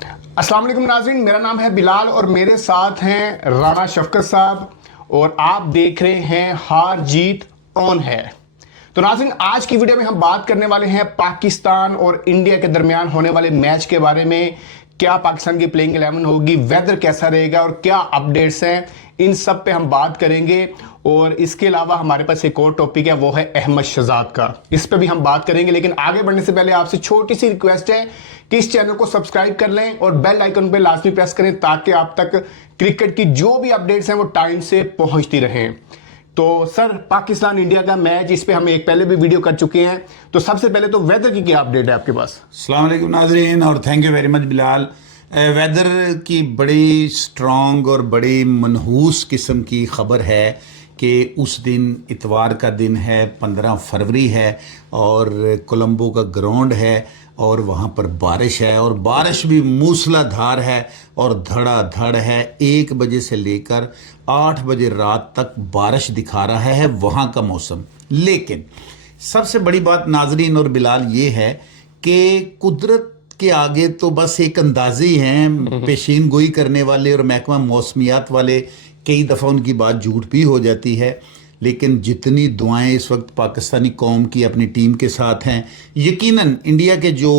अस्सलाम वालेकुम नाज़रीन, मेरा नाम है बिलाल और मेरे साथ हैं राना शफकत साहब और आप देख रहे हैं हार जीत ऑन है। तो नाज़रीन, आज की वीडियो में हम बात करने वाले हैं पाकिस्तान और इंडिया के दरमियान होने वाले मैच के बारे में। क्या पाकिस्तान की प्लेइंग 11 होगी, वेदर कैसा रहेगा और क्या अपडेट्स हैं, इन सब पे हम बात करेंगे। और इसके अलावा हमारे पास एक और टॉपिक है, वो है अहमद शहजाद का, इस पे भी हम बात करेंगे। लेकिन आगे बढ़ने से पहले आपसे छोटी सी रिक्वेस्ट है कि इस चैनल को सब्सक्राइब कर लें और बेल आइकन पे लाजमी प्रेस करें ताकि आप तक क्रिकेट की जो भी अपडेट्स हैं वो टाइम से पहुंचती रहें। तो सर, पाकिस्तान इंडिया का मैच, इस पे हम एक पहले भी वीडियो कर चुके हैं, तो सबसे पहले तो वेदर की क्या अपडेट है आपके पास? अस्सलाम वालेकुम नाज़रीन और thank you very much Bilal. Weather की बड़ी स्ट्रॉन्ग और बड़ी मनहूस किस्म की ख़बर है कि उस दिन इतवार का दिन है, 15 फरवरी है और कोलंबो का ग्राउंड है और वहाँ पर बारिश है और बारिश भी मूसलाधार है और धड़ाधड़ है। 1 बजे से लेकर 8 बजे रात तक बारिश दिखा रहा है वहाँ का मौसम। लेकिन सबसे बड़ी बात नाजरीन और बिलाल ये है कि कुदरत के आगे तो बस एक अंदाज़ी हैं, पेशीन गोई करने वाले और महकमा मौसमियात वाले कई दफ़ा उनकी बात झूठ भी हो जाती है। लेकिन जितनी दुआएं इस वक्त पाकिस्तानी कौम की अपनी टीम के साथ हैं, यकीनन इंडिया के जो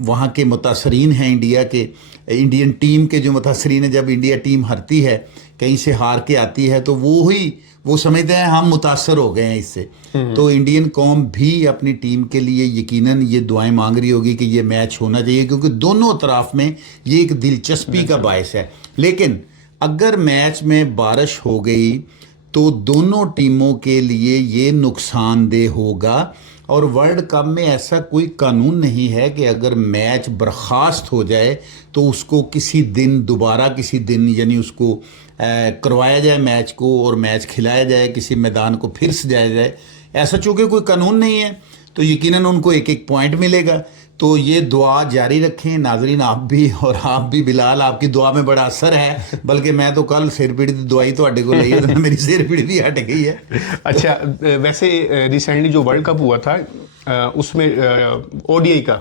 वहाँ के मुतासरीन हैं, इंडियन टीम के जो मुतासरीन हैं, जब इंडिया टीम हारती है, कहीं से हार के आती है, तो वो समझते हैं हम मुतासर हो गए हैं इससे। तो इंडियन कौम भी अपनी टीम के लिए यकीनन ये दुआएं मांग रही होगी कि ये मैच होना चाहिए, क्योंकि दोनों तरफ में ये एक दिलचस्पी का बायस है। लेकिन अगर मैच में बारिश हो गई तो दोनों टीमों के लिए ये नुकसानदेह होगा। और वर्ल्ड कप में ऐसा कोई कानून नहीं है कि अगर मैच बर्खास्त हो जाए तो उसको किसी दिन दोबारा किसी दिन यानी उसको करवाया जाए मैच को और मैच खिलाया जाए, किसी मैदान को फिर सजाया जाए। ऐसा चूँकि कोई कानून नहीं है तो यकीनन उनको एक एक पॉइंट मिलेगा। तो ये दुआ जारी रखें नाजरीन, आप भी और आप भी बिलाल, आपकी दुआ में बड़ा असर है। बल्कि मैं तो कल सिर पीड़ की दवाई तो को ली है तो मेरी सिर पीड़ भी हट गई है। अच्छा, वैसे रिसेंटली जो वर्ल्ड कप हुआ था उसमें ओडीआई का,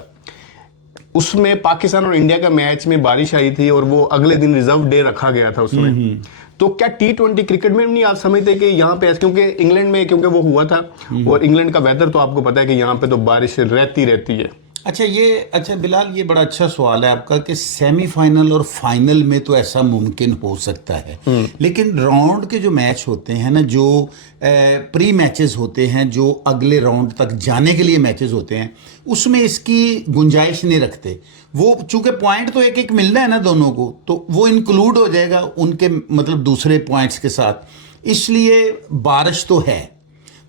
उसमें पाकिस्तान और इंडिया का मैच में बारिश आई थी और वो अगले दिन रिजर्व डे रखा गया था उसमें। तो क्या T20 क्रिकेट में नहीं आप समझते कि यहाँ पे, क्योंकि इंग्लैंड में क्योंकि वो हुआ था और इंग्लैंड का वेदर तो आपको पता है कि यहाँ पे तो बारिश रहती है। अच्छा बिलाल, ये बड़ा अच्छा सवाल है आपका कि सेमीफाइनल और फाइनल में तो ऐसा मुमकिन हो सकता है, लेकिन राउंड के जो मैच होते हैं ना, जो प्री मैचेस होते हैं, जो अगले राउंड तक जाने के लिए मैचेस होते हैं, उसमें इसकी गुंजाइश नहीं रखते। वो चूंकि पॉइंट तो एक एक मिलना है ना दोनों को, तो वो इंक्लूड हो जाएगा उनके मतलब दूसरे पॉइंट्स के साथ। इसलिए बारिश तो है,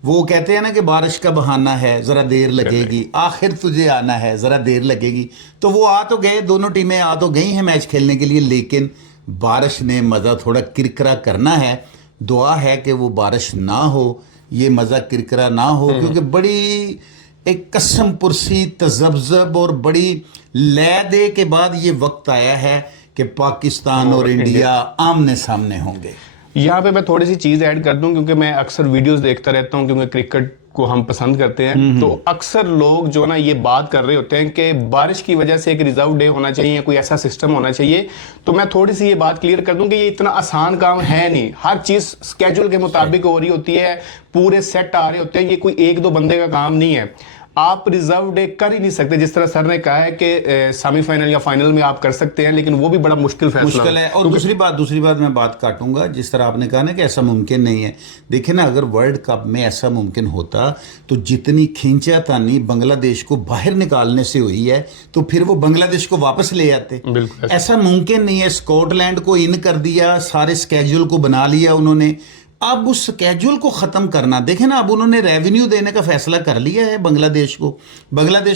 वो कहते हैं ना कि बारिश का बहाना है, ज़रा देर लगेगी, आखिर तुझे आना है, ज़रा देर लगेगी। तो वो आ तो गए, दोनों टीमें आ तो गई हैं मैच खेलने के लिए, लेकिन बारिश ने मज़ा थोड़ा किरकिरा करना है। दुआ है कि वो बारिश ना हो, ये मज़ा किरकिरा ना हो, क्योंकि बड़ी एक कसम पुरसी तजब्जब और बड़ी लय दे के बाद ये वक्त आया है कि पाकिस्तान और इंडिया आमने सामने होंगे। यहाँ पे मैं थोड़ी सी चीज़ ऐड कर दूं, क्योंकि मैं अक्सर वीडियोस देखता रहता हूँ, क्योंकि क्रिकेट को हम पसंद करते हैं। तो अक्सर लोग जो ना ये बात कर रहे होते हैं कि बारिश की वजह से एक रिजर्व डे होना चाहिए, कोई ऐसा सिस्टम होना चाहिए। तो मैं थोड़ी सी ये बात क्लियर कर दूं कि ये इतना आसान काम है नहीं। हर चीज़ स्केड्यूल के मुताबिक हो रही होती है, पूरे सेट आ रहे होते हैं, ये कोई एक दो बंदे का काम नहीं है। आप रिजर्व डे कर ही नहीं सकते। जिस तरह सर ने कहा है कि सेमीफाइनल या फाइनल में आप कर सकते हैं, लेकिन वो भी बड़ा मुश्किल है। और दूसरी बात मैं बात काटूंगा, जिस तरह आपने कहा ना कि ऐसा मुमकिन नहीं है। देखिए ना, अगर वर्ल्ड कप में ऐसा मुमकिन होता तो जितनी खींचातानी बांग्लादेश को बाहर निकालने से हुई है, तो फिर वो बांग्लादेश को वापस ले आते। ऐसा मुमकिन नहीं है। स्कॉटलैंड को इन कर दिया, सारे स्केड्यूल को बना लिया उन्होंने। अब उस स्केड्यूल को ख़त्म करना, देखें ना, अब उन्होंने रेवेन्यू देने का फैसला कर लिया है बांग्लादेश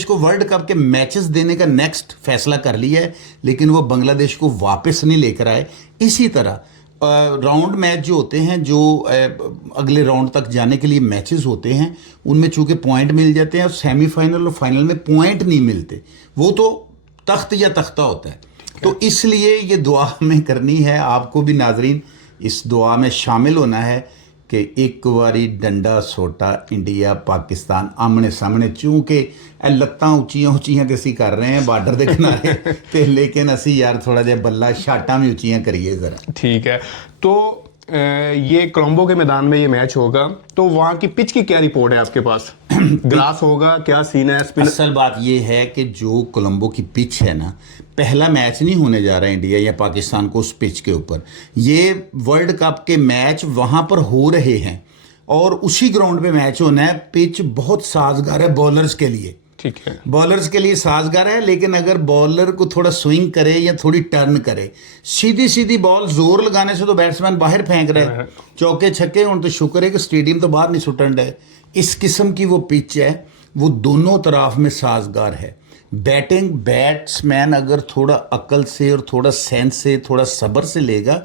को वर्ल्ड कप के मैचेस देने का नेक्स्ट फैसला कर लिया है, लेकिन वो बांग्लादेश को वापस नहीं लेकर आए। इसी तरह राउंड मैच जो होते हैं, जो अगले राउंड तक जाने के लिए मैचेस होते हैं, उनमें चूंकि पॉइंट मिल जाते हैं, और सेमीफाइनल और फाइनल में पॉइंट नहीं मिलते, वो तो तख्त या तख्ता होता है। तो इसलिए ये दुआ हमें करनी है, आपको भी नाजरीन इस दुआ में शामिल होना है ਕਿ ਇੱਕ ਵਾਰੀ ਡੰਡਾ ਸੋਟਾ ਇੰਡੀਆ ਪਾਕਿਸਤਾਨ ਆਮਣੇ ਸਾਹਮਣੇ, ਚੂੰਕਿ ਇਹ ਲੱਤਾਂ ਉੱਚੀਆਂ ਉੱਚੀਆਂ ਤੇ ਅਸੀਂ ਕਰ ਰਹੇ ਹਾਂ ਬਾਰਡਰ ਦੇ ਕਿਨਾਰੇ ਤੇ, ਲੇਕਿन ਅਸੀਂ ਯਾਰ ਥੋੜਾ ਜਿਹਾ ਬੱਲਾ ਸ਼ਾਟਾਂ भी ਉੱਚੀਆਂ ਕਰੀਏ ਜ਼ਰਾ। ठीक है, तो ये कोलंबो के मैदान में ये मैच होगा, तो वहाँ की पिच की क्या रिपोर्ट है आपके पास? ग्रास होगा, क्या सीन है? असल बात ये है कि जो कोलंबो की पिच है ना, पहला मैच नहीं होने जा रहा है इंडिया या पाकिस्तान को उस पिच के ऊपर। ये वर्ल्ड कप के मैच वहाँ पर हो रहे हैं और उसी ग्राउंड पे मैच होना है। पिच बहुत साजगार है बॉलर्स के लिए, ठीक है, बॉलर्स के लिए साजगार है, लेकिन अगर बॉलर को थोड़ा स्विंग करे या थोड़ी टर्न करे, सीधी सीधी बॉल जोर लगाने से तो बैट्समैन बाहर फेंक रहे हैं, चौके छक्के। उन तो शुक्र है कि स्टेडियम तो बाहर नहीं सुटन रहे। इस किस्म की वो पिच है, वो दोनों तरफ में साजगार है। बैट्समैन अगर थोड़ा अक्ल से और थोड़ा सेंस से थोड़ा सब्र से लेगा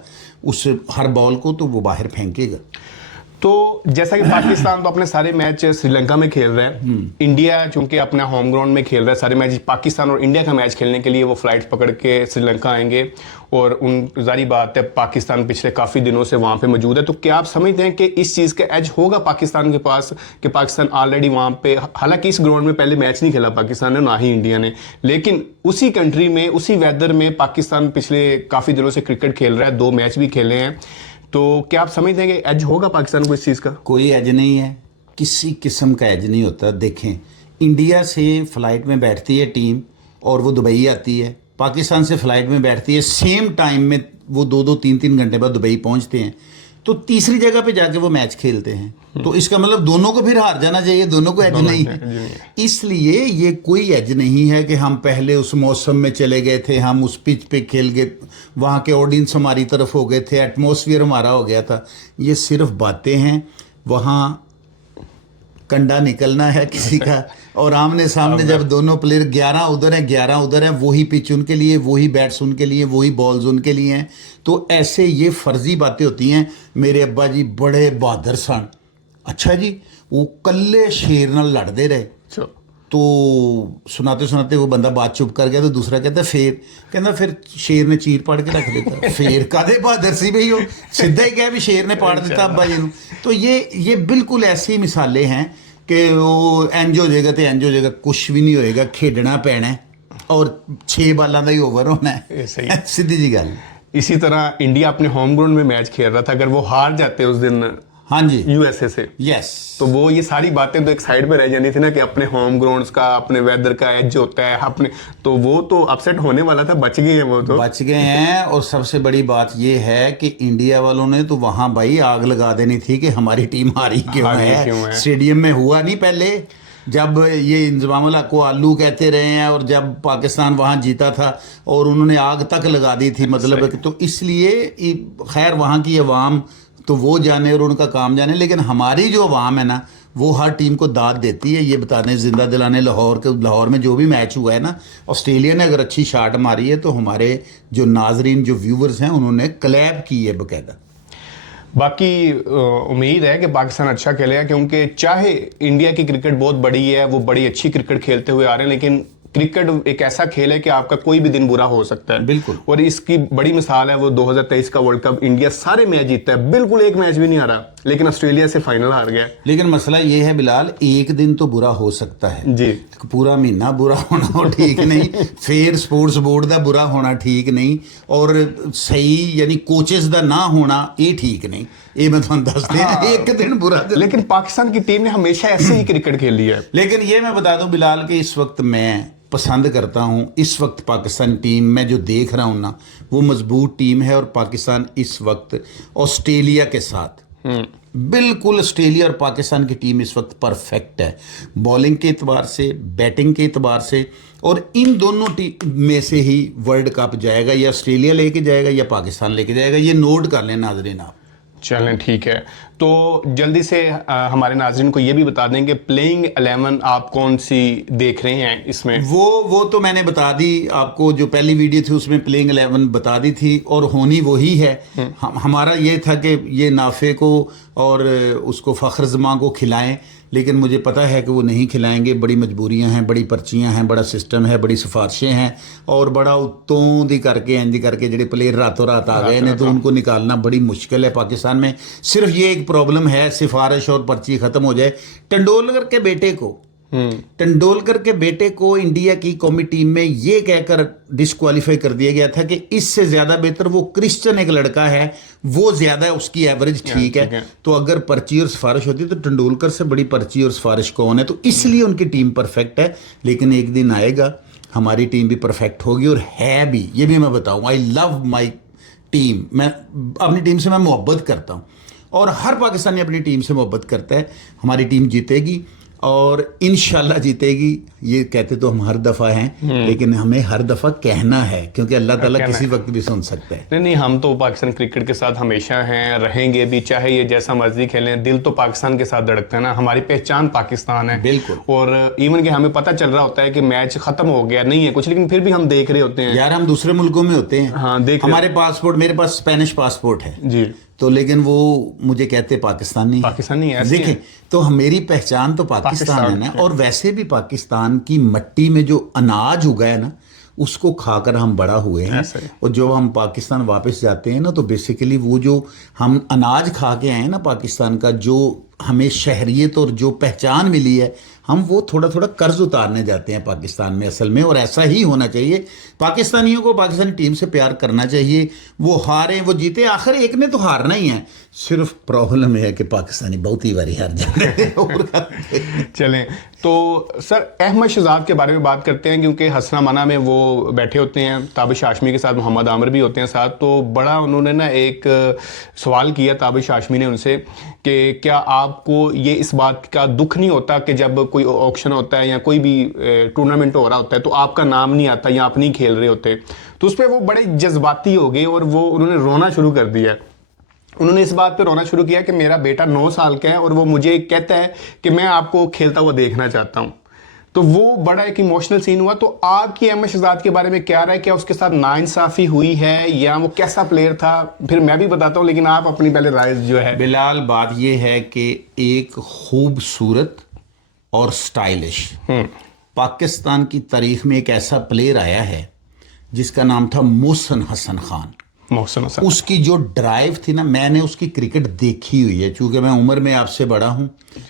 उस हर बॉल को, तो वो बाहर फेंकेगा। तो जैसा कि पाकिस्तान तो अपने सारे मैच श्रीलंका में खेल रहे हैं, इंडिया चूंकि अपने होम ग्राउंड में खेल रहा है सारे मैच, पाकिस्तान और इंडिया का मैच खेलने के लिए वो फ्लाइट पकड़ के श्रीलंका आएंगे और उन जारी बात है पाकिस्तान पिछले काफ़ी दिनों से वहाँ पे मौजूद है। तो क्या आप समझते हैं कि इस चीज़ का एज होगा पाकिस्तान के पास कि पाकिस्तान ऑलरेडी वहाँ पे, हालांकि इस ग्राउंड में पहले मैच नहीं खेला पाकिस्तान ने, ना ही इंडिया ने, लेकिन उसी कंट्री में उसी वेदर में पाकिस्तान पिछले काफ़ी दिनों से क्रिकेट खेल रहा है, 2 मैच भी खेले हैं, तो क्या आप समझते हैं कि एज होगा पाकिस्तान को इस चीज़ का? कोई एज नहीं है, किसी किस्म का एज नहीं होता। देखें, इंडिया से फ़्लाइट में बैठती है टीम और वो दुबई आती है, पाकिस्तान से फ़्लाइट में बैठती है, सेम टाइम में वो 2-2 3-3 घंटे बाद दुबई पहुंचते हैं, तो तीसरी जगह पे जाके वो मैच खेलते हैं। तो इसका मतलब दोनों को फिर हार जाना चाहिए, दोनों को एज नहीं है। इसलिए ये कोई एज नहीं है कि हम पहले उस मौसम में चले गए थे, हम उस पिच पे खेल गए, वहाँ के ऑडियंस हमारी तरफ हो गए थे, एटमॉस्फेयर हमारा हो गया था। ये सिर्फ बातें हैं। वहाँ कंडा निकलना है किसी का, और आमने सामने जब दोनों प्लेयर 11 उधर हैं 11 उधर हैं, वही पिच उनके लिए, वही बैट्स उनके लिए, वही बॉल्स उनके लिए हैं, तो ऐसे ये फर्जी बातें होती हैं। मेरे अब्बा जी बड़े बहादुर सन, अच्छा जी, वो कल्ले शेर नाल लड़ते रहे, तो सुनाते सुनाते वो बंदा बात चुप कर गया, तो दूसरा कहता फिर शेर ने चीर पाड़ के रख देता। फिर कादे बहादुर सी भई, सीधा ही कहा भी शेर ने पाड़ दिता अब्बा जी। तो ये बिल्कुल ऐसी मिसालें हैं कि वो इंज हो जाएगा तो इंज हो जाएगा, कुछ भी नहीं होएगा, खेडना पैना है और 6 बालों का ही ओवर होना है, सीधी जी गल। इसी तरह इंडिया अपने होम ग्राउंड में मैच खेल रहा था, अगर वो हार जाते उस दिन, हाँ जी, यूएसए से, यस, तो वो ये सारी बातें तो एक साइड में रह जानी थी ना कि अपने होम ग्राउंड्स का, अपने वेदर का एज होता है अपने, तो वो तो अपसेट होने वाला था, बच गए हैं वो, तो बच गए हैं। और सबसे बड़ी बात ये है कि इंडिया वालों ने तो वहाँ भाई आग लगा देनी थी कि हमारी टीम हारी क्यों है। स्टेडियम में हुआ नहीं पहले, जब ये इंजमामुल हक को आलू कहते रहे हैं और जब पाकिस्तान वहाँ जीता था और उन्होंने आग तक लगा दी थी, मतलब, तो इसलिए खैर वहाँ की अवाम तो वो जाने और उनका काम जाने, लेकिन हमारी जो अवाम है ना, वो हर टीम को दाद देती है। ये बताने जिंदा दिलाने, लाहौर में जो भी मैच हुआ है ना, ऑस्ट्रेलिया ने अगर अच्छी शॉट मारी है तो हमारे जो नाजरीन, जो व्यूवर्स हैं, उन्होंने क्लैप की है बकायदा। बाकी उम्मीद है कि पाकिस्तान अच्छा खेलेगा, क्योंकि चाहे इंडिया की क्रिकेट बहुत बड़ी है, वो बड़ी अच्छी क्रिकेट खेलते हुए आ रहे हैं, लेकिन क्रिकेट एक ऐसा खेल है कि आपका कोई भी दिन बुरा हो सकता है। बिल्कुल। और इसकी बड़ी मिसाल है वो 2023 का वर्ल्ड कप, इंडिया सारे मैच जीतता है, बिल्कुल एक मैच भी नहीं हारा, लेकिन ऑस्ट्रेलिया से फाइनल हार गया। लेकिन मसला ये है बिलाल, एक दिन तो बुरा हो सकता है जी, पूरा महीना बुरा होना ठीक नहीं, फिर स्पोर्ट्स बोर्ड का बुरा होना ठीक नहीं, और सही यानी कोचेस का ना होना ये ठीक नहीं। ये मैं तुम दस दिया, एक दिन बुरा, लेकिन पाकिस्तान की टीम ने हमेशा ऐसे ही क्रिकेट खेली है। लेकिन ये मैं बता दूं बिलाल कि इस वक्त मैं पसंद करता हूं, इस वक्त पाकिस्तान टीम मैं जो देख रहा हूं ना, वो मजबूत टीम है। और पाकिस्तान इस वक्त ऑस्ट्रेलिया के साथ बिल्कुल, ऑस्ट्रेलिया और पाकिस्तान की टीम इस वक्त परफेक्ट है, बॉलिंग के एतबार से, बैटिंग के एतबार से, और इन दोनों टीम में से ही वर्ल्ड कप जाएगा, या ऑस्ट्रेलिया लेके जाएगा या पाकिस्तान लेके जाएगा। ये नोट कर लें नाजरीन आप। चलें ठीक है, तो जल्दी से हमारे नाज़रीन को ये भी बता दें कि प्लेइंग 11 आप कौन सी देख रहे हैं इसमें? वो तो मैंने बता दी आपको, जो पहली वीडियो थी उसमें प्लेइंग 11 बता दी थी, और होनी वही है। हमारा ये था कि ये नाफे को और उसको फ़ख्र ज़मां को खिलाएं, लेकिन मुझे पता है कि वो नहीं खिलाएंगे, बड़ी मजबूरियां हैं, बड़ी पर्चियां हैं, बड़ा सिस्टम है, बड़ी सिफारिशें हैं, और बड़ा उत्तों दी करके इंज करके ਜਿਹੜੇ प्लेयर रातों रात आ गए ने, तो उनको निकालना बड़ी मुश्किल है पाकिस्तान में। सिर्फ ये एक प्रॉब्लम है, सिफारिश और पर्ची खत्म हो जाए। तेंदुलकर के बेटे को इंडिया की कौमी टीम में ये कहकर डिस्क्वालीफाई कर दिया गया था कि इससे ज्यादा बेहतर वो क्रिश्चियन एक लड़का है, वो ज्यादा है, उसकी एवरेज ठीक है। तो अगर पर्ची और सिफारिश होती तो तेंदुलकर से बड़ी पर्ची और सिफारिश कौन है? तो इसलिए उनकी टीम परफेक्ट है। लेकिन एक दिन आएगा हमारी टीम भी परफेक्ट होगी, और है भी, ये भी मैं बताऊं। आई लव माई टीम, मैं अपनी टीम से मैं मोहब्बत करता हूं, और हर पाकिस्तानी अपनी टीम से मोहब्बत करता है। हमारी टीम जीतेगी और इंशाल्लाह जीतेगी। ये कहते तो हम हर दफ़ा हैं, लेकिन हमें हर दफ़ा कहना है, क्योंकि अल्लाह ताला किसी वक्त भी सुन सकता है। नहीं, हम तो पाकिस्तान क्रिकेट के साथ हमेशा हैं, रहेंगे भी, चाहे ये जैसा मर्जी खेलें। दिल तो पाकिस्तान के साथ धड़कता है ना, हमारी पहचान पाकिस्तान है। बिल्कुल। और इवन कि हमें पता चल रहा होता है कि मैच खत्म हो गया, नहीं है कुछ, लेकिन फिर भी हम देख रहे होते हैं। यार हम दूसरे मुल्कों में होते हैं, हाँ, देख हमारे पासपोर्ट, मेरे पास स्पेनिश पासपोर्ट है जी, तो लेकिन वो मुझे कहते पाकिस्तानी है। देखें, तो मेरी पहचान तो पाकिस्तान है ना। और वैसे भी पाकिस्तान की मट्टी में जो अनाज उगा है ना, उसको खाकर हम बड़ा हुए हैं। और जब हम पाकिस्तान वापस जाते हैं ना, तो बेसिकली वो जो हम अनाज खा के आए हैं ना पाकिस्तान का, जो हमें शहरियत और जो पहचान मिली है, हम वो थोड़ा थोड़ा कर्ज उतारने जाते हैं पाकिस्तान में असल में। और ऐसा ही होना चाहिए। पाकिस्तानियों को पाकिस्तानी टीम से प्यार करना चाहिए। वो हारे वो जीते, आखिर एक ने तो हारना ही है। सिर्फ प्रॉब्लम है कि पाकिस्तानी बहुत ही बारी हार जाते हैं। चलें, तो सर अहमद शहजाद के बारे में बात करते हैं, क्योंकि हसना मना में वो बैठे होते हैं, ताबिश हाशमी के साथ मोहम्मद आमिर भी होते हैं साथ। तो बड़ा उन्होंने ना एक सवाल किया ताबिश हाशमी ने उनसे कि क्या आपको ये इस बात का दुख नहीं होता कि जब कोई ऑक्शन होता है या कोई भी टूर्नामेंट हो रहा होता है तो आपका नाम नहीं आता या आप नहीं खेल रहे होते? तो उस पर वो बड़े जज्बाती हो गए और वो उन्होंने रोना शुरू कर दिया। उन्होंने इस बात पे रोना शुरू किया कि मेरा बेटा 9 साल का है और वो मुझे कहता है कि मैं आपको खेलता हुआ देखना चाहता हूं। तो वो बड़ा एक इमोशनल सीन हुआ। तो आपकी अहमद शहजाद के बारे में क्या राय, क्या उसके साथ नाइंसाफी हुई है या वो कैसा प्लेयर था? फिर मैं भी बताता हूं, लेकिन आप अपनी पहले राय जो है। बिलाल, बात ये है कि एक खूबसूरत और स्टाइलिश पाकिस्तान की तारीख में एक ऐसा प्लेयर आया है जिसका नाम था मोहसिन हसन खान। उसकी जो ड्राइव थी ना, मैंने उसकी क्रिकेट देखी हुई है, चूंकि मैं उम्र में आपसे बड़ा हूं।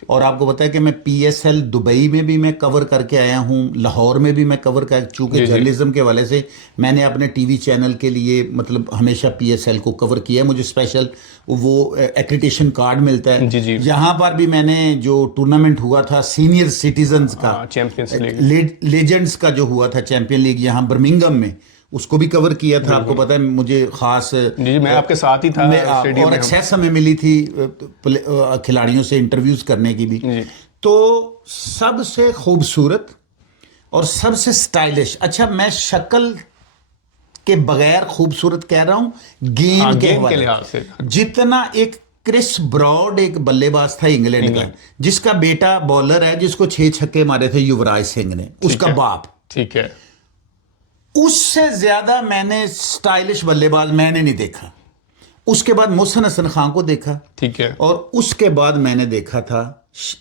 और आपको पता है कि मैं PSL दुबई में भी मैं कवर करके आया हूं, लाहौर में भी मैं कवर कर, चूंकि जर्नलिज्म के हवाले से मैंने अपने टीवी चैनल के लिए मतलब हमेशा PSL को कवर किया। मुझे स्पेशल वो एक्रेडिटेशन कार्ड मिलता है। यहाँ पर भी मैंने जो टूर्नामेंट हुआ था सीनियर सिटीजन्स का, चैंपियंस लीग लेजेंड्स का जो हुआ था चैंपियन लीग यहाँ बर्मिंघम में, उसको भी कवर किया था। आपको पता है मुझे खास मैं आपके साथ ही था और एक्सेस हमें मिली थी खिलाड़ियों से इंटरव्यूज करने की भी। तो सबसे खूबसूरत और सबसे स्टाइलिश, अच्छा मैं शक्ल के बगैर खूबसूरत कह रहा हूं, गेम के लिहाज से, जितना एक क्रिस ब्रॉड एक बल्लेबाज था इंग्लैंड का, जिसका बेटा बॉलर है, जिसको 6 छक्के मारे थे युवराज सिंह ने, उसका बाप, ठीक है, उससे ज्यादा मैंने स्टाइलिश बल्लेबाज मैंने नहीं देखा। उसके बाद मोहसिन हसन खान को देखा, ठीक है, और उसके बाद मैंने देखा था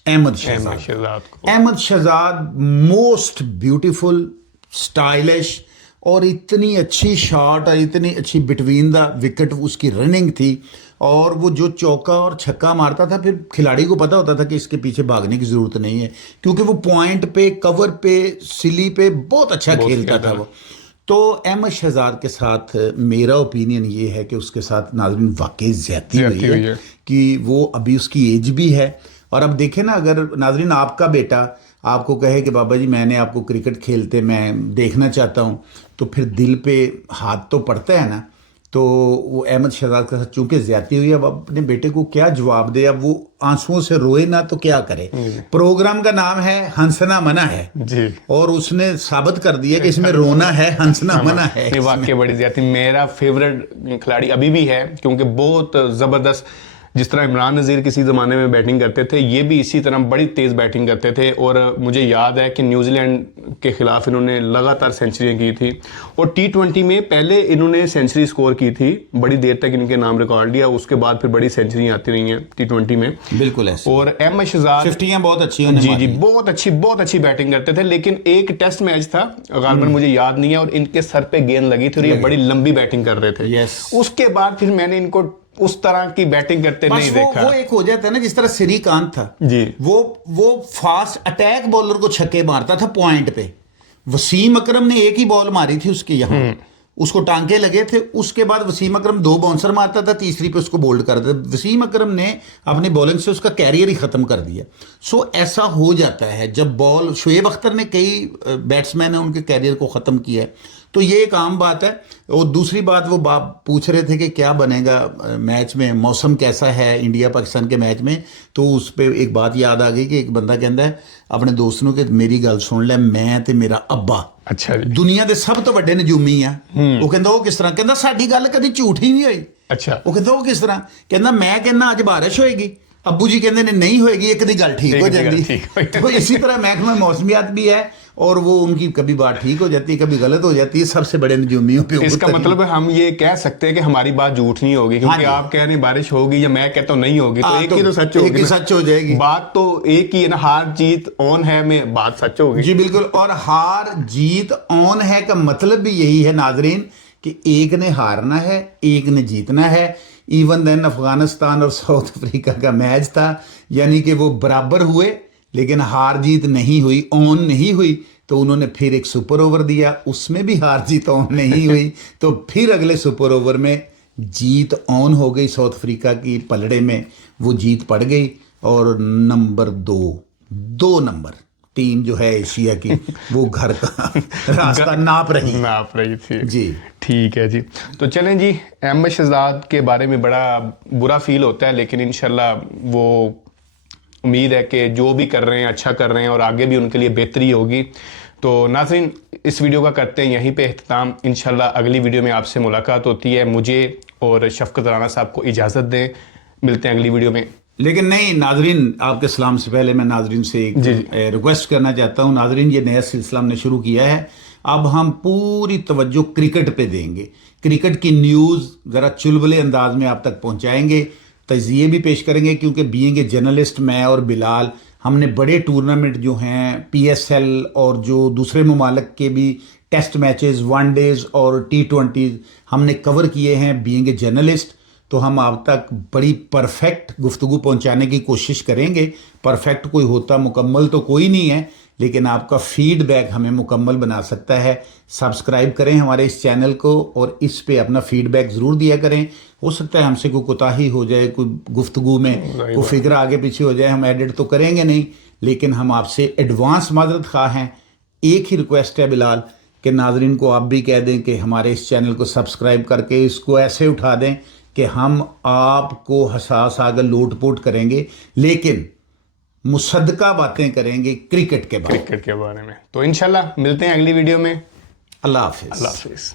अहमद शहजाद को। Ahmed Shahzad most beautiful, stylish, और इतनी अच्छी शॉट और इतनी अच्छी बिटवीन द विकेट उसकी रनिंग थी। और वो जो चौका और छक्का मारता था, फिर खिलाड़ी को पता होता था कि इसके पीछे भागने की जरूरत नहीं है, क्योंकि वो पॉइंट पे, कवर पे, सिली पे बहुत अच्छा खेलता था वो। तो अहमद शहजाद के साथ मेरा ओपिनियन ये है कि उसके साथ नाज़रीन वाकई ज़्यादती हुई है कि वो अभी उसकी एज भी है। और अब देखें ना, अगर नाज़रीन आपका बेटा आपको कहे कि बाबा जी मैंने आपको क्रिकेट खेलते मैं देखना चाहता हूँ, तो फिर दिल पे हाथ तो पड़ता है ना। तो वो अहमद शहजाद के साथ चूंकि ज्यादती हुई, अब अपने बेटे को क्या जवाब दे? अब वो आंसुओं से रोए ना तो क्या करे? प्रोग्राम का नाम है हंसना मना है जी, और उसने साबित कर दिया कि इसमें रोना है, हंसना मना है। वाकई बड़ी ज्यादती। मेरा फेवरेट खिलाड़ी अभी भी है, क्योंकि बहुत जबरदस्त, जिस तरह इमरान नज़ीर किसी ज़माने में बैटिंग करते थे, ये भी इसी तरह बड़ी तेज़ बैटिंग करते थे। और मुझे याद है कि न्यूजीलैंड के ख़िलाफ़ इन्होंने लगातार सेंचुरियाँ की थी, और T20 में पहले इन्होंने सेंचुरी स्कोर की थी, बड़ी देर तक इनके नाम रिकॉर्ड लिया, उसके बाद फिर बड़ी सेंचुरियाँ आती रही हैं T20 में। बिल्कुल है। और अहमद शहजाद 50 बहुत अच्छी, जी बहुत अच्छी बैटिंग करते थे। लेकिन एक टेस्ट मैच था, गालिबन मुझे याद नहीं है, और इनके सर पे गेंद लगी थी और ये बड़ी लंबी बैटिंग कर रहे थे। उसके बाद फिर मैंने इनको उस तरह की बैटिंग करते बस नहीं देखा। वो एक हो जाता है ना, जिस तरह श्रीकांत था जी, वो फास्ट अटैक बॉलर को छक्के मारता था पॉइंट पे। वसीम अकरम ने एक ही बॉल मारी थी उसके यहाँ, उसको टांके लगे थे, उसके बाद वसीम अकरम 2 बाउंसर मारता था, तीसरी पे उसको बोल्ड कर देता। वसीम अकरम ने अपनी बॉलिंग से उसका कैरियर ही ख़त्म कर दिया। सो ऐसा हो जाता है जब बॉल, शोएब अख्तर ने कई बैट्समैन हैं उनके कैरियर को ख़त्म किया है, तो ये एक आम बात है। और दूसरी बात, वो बाप पूछ रहे थे कि क्या बनेगा मैच में, मौसम कैसा है इंडिया पाकिस्तान के मैच में, तो उस पर एक बात याद आ गई कि एक बंदा कहता है अपने दोस्त ਨੂੰ कि मेरी गल सुन ले, मैं ਤੇ ਮੇਰਾ ਅੱਬਾ अच्छा जी, ਦੁਨੀਆ ਦੇ ਸਭ ਤੋਂ ਵੱਡੇ ਨਜੂਮੀ ਆ। ਉਹ ਕਹਿੰਦਾ ਉਹ ਕਿਸ ਤਰ੍ਹਾਂ, ਕਹਿੰਦਾ ਸਾਡੀ ਗੱਲ ਕਦੀ ਝੂਠੀ ਨਹੀਂ ਹੋਈ। अच्छा, ਉਹ ਕਹਿੰਦਾ ਉਹ ਕਿਸ ਤਰ੍ਹਾਂ, ਕਹਿੰਦਾ ਮੈਂ ਕਹਿੰਦਾ ਅੱਜ ਬਾਰਿਸ਼ ਹੋਏਗੀ, अब्बू जी कहते ने नहीं होएगी, एक दी गल ठीक हो जाती। तो इसी तरह महकमा मौसमियात भी है, और वो उनकी कभी बात ठीक हो जाती है, कभी गलत हो जाती है। सबसे बड़े नजूमियों पे इसका मतलब है हम ये कह सकते हैं कि हमारी बात झूठ नहीं होगी, क्योंकि आप कह रहे हैं बारिश होगी या मैं कहता हूँ नहीं होगी, तो एक ही तो सच होगी, एक ही सच हो जाएगी। बात तो एक ही है ना, हार जीत ऑन है में बात सच होगी। जी बिल्कुल, और हार जीत ऑन है का मतलब भी यही है नाजरीन कि एक ने हारना है, एक ने जीतना है। इवन देन अफगानिस्तान और साउथ अफ्रीका का मैच था, यानी कि वो बराबर हुए लेकिन हार जीत नहीं हुई, ऑन नहीं हुई, तो उन्होंने फिर एक सुपर ओवर दिया, उसमें भी हार जीत ऑन नहीं हुई, तो फिर अगले सुपर ओवर में जीत ऑन हो गई। साउथ अफ्रीका की पलड़े में वो जीत पड़ गई, और नंबर 2 नंबर टीम जो है एशिया की, वो घर का रास्ता नाप रही थी जी। ठीक है जी, तो चलें जी, अहमद शहजाद के बारे में बड़ा बुरा फील होता है, लेकिन इंशाल्लाह वो उम्मीद है कि जो भी कर रहे हैं अच्छा कर रहे हैं, और आगे भी उनके लिए बेहतरी होगी। तो नाज़रीन, इस वीडियो का करते हैं यहीं पे इख्तिताम। इंशाल्लाह अगली वीडियो में आपसे मुलाकात होती है। मुझे और शफकत राना साहब को इजाज़त दें, मिलते हैं अगली वीडियो में। लेकिन नहीं नाजरीन, आपके सलाम से पहले मैं नाजरीन से एक रिक्वेस्ट करना चाहता हूँ। नाजरीन, ये नया सिलसिला हमने शुरू किया है, अब हम पूरी तवज्जो क्रिकेट पे देंगे। क्रिकेट की न्यूज़ ज़रा चुलबुले अंदाज में आप तक पहुँचाएंगे, तजिए भी पेश करेंगे, क्योंकि बीइंग ए जर्नलिस्ट मैं और बिलाल, हमने बड़े टूर्नामेंट जो हैं PSL और जो दूसरे ममालिक के भी टेस्ट मैचेस, वनडेज़ और T20 हमने कवर किए हैं बीइंग ए जर्नलिस्ट। तो हम आप तक बड़ी परफेक्ट गुफ्तगू पहुंचाने की कोशिश करेंगे। परफेक्ट कोई होता मुकम्मल तो कोई नहीं है, लेकिन आपका फीडबैक हमें मुकम्मल बना सकता है। सब्सक्राइब करें हमारे इस चैनल को, और इस पे अपना फीडबैक ज़रूर दिया करें। हो सकता है हमसे कोई कोताही हो जाए, कोई गुफ्तगू में कोई फिक्र आगे पीछे हो जाए, हम एडिट तो करेंगे नहीं, लेकिन हम आपसे एडवांस माजरत खा हैं। एक ही रिक्वेस्ट है बिलाल, कि नाजरीन को आप भी कह दें कि हमारे इस चैनल को सब्सक्राइब करके इसको ऐसे उठा दें कि हम आपको हसास आकर लोट पोट करेंगे, लेकिन मुसद्दका बातें करेंगे क्रिकेट के बारे में। तो इंशाल्लाह मिलते हैं अगली वीडियो में। अल्लाह हाफिज़। अल्लाह हाफिज़।